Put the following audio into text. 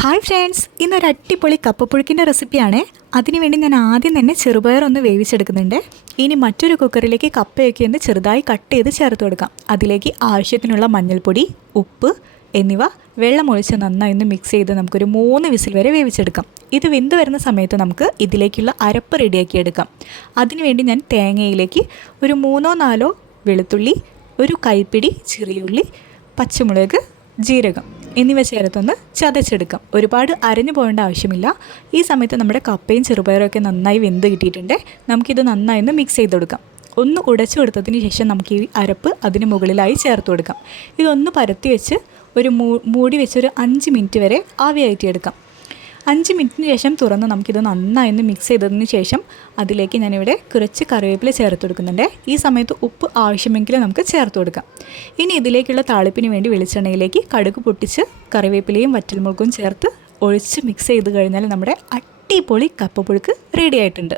Hi friends ഇന്നൊരു അടിപൊളി കപ്പപ്പുഴുക്കിന്റെ റെസിപ്പിയാണ്. അതിനുവേണ്ടി ഞാൻ ആദ്യം തന്നെ ചെറുപയർ ഒന്ന് വേവിച്ചെടുക്കുന്നുണ്ട്. ഇനി മറ്റൊരു കുക്കറിലേക്ക് കപ്പയൊക്കെ ഒന്ന് ചെറുതായി കട്ട് ചെയ്ത് ചേർത്ത് കൊടുക്കാം. അതിലേക്ക് ആവശ്യത്തിനുള്ള മഞ്ഞൾപ്പൊടി ഉപ്പ് എന്നിവ വെള്ളം ഒഴിച്ച് നന്നായി ഒന്ന് മിക്സ് ചെയ്ത് നമുക്കൊരു മൂന്ന് വിസിൽ വരെ വേവിച്ചെടുക്കാം. ഇത് വെന്ത് വരുന്ന സമയത്ത് നമുക്ക് ഇതിലേക്കുള്ള അരപ്പ് റെഡിയാക്കി എടുക്കാം. അതിനുവേണ്ടി ഞാൻ തേങ്ങയിലേക്ക് ഒരു മൂന്നോ നാലോ വെളുത്തുള്ളി ഒരു കൈപ്പിടി ചെറിയുള്ളി പച്ചമുളക് ജീരകം എന്നിവ ചേർത്തൊന്ന് ചതച്ചെടുക്കാം. ഒരുപാട് അരഞ്ഞു പോകേണ്ട ആവശ്യമില്ല. ഈ സമയത്ത് നമ്മുടെ കപ്പയും ചെറുപയറും ഒക്കെ നന്നായി വെന്ത് കിട്ടിയിട്ടുണ്ട്. നമുക്കിത് നന്നായി ഒന്ന് മിക്സ് ചെയ്ത് കൊടുക്കാം. ഒന്ന് ഉടച്ചു കൊടുത്തതിന് ശേഷം നമുക്ക് ഈ അരപ്പ് അതിന് മുകളിലായി ചേർത്ത് കൊടുക്കാം. ഇതൊന്ന് പരത്തി വെച്ച് ഒരു മൂടി വെച്ച് ഒരു അഞ്ച് മിനിറ്റ് വരെ ആവിയായിട്ടെടുക്കാം. അഞ്ച് മിനിറ്റിന് ശേഷം തുറന്ന് നമുക്കിത് നന്നായി ഒന്ന് മിക്സ് ചെയ്തതിന് ശേഷം അതിലേക്ക് ഞാനിവിടെ കുറച്ച് കറിവേപ്പില ചേർത്ത് കൊടുക്കുന്നുണ്ട്. ഈ സമയത്ത് ഉപ്പ് ആവശ്യമെങ്കിൽ നമുക്ക് ചേർത്ത് കൊടുക്കാം. ഇനി ഇതിലേക്കുള്ള താളിപ്പിന് വേണ്ടി വെളിച്ചെണ്ണയിലേക്ക് കടുക് പൊട്ടിച്ച് കറിവേപ്പിലയും വറ്റൽമുളകും ചേർത്ത് ഒഴിച്ച് മിക്സ് ചെയ്ത് കഴിഞ്ഞാൽ നമ്മുടെ അടിപൊളി കപ്പപ്പുഴുക്ക് റെഡി ആയിട്ടുണ്ട്.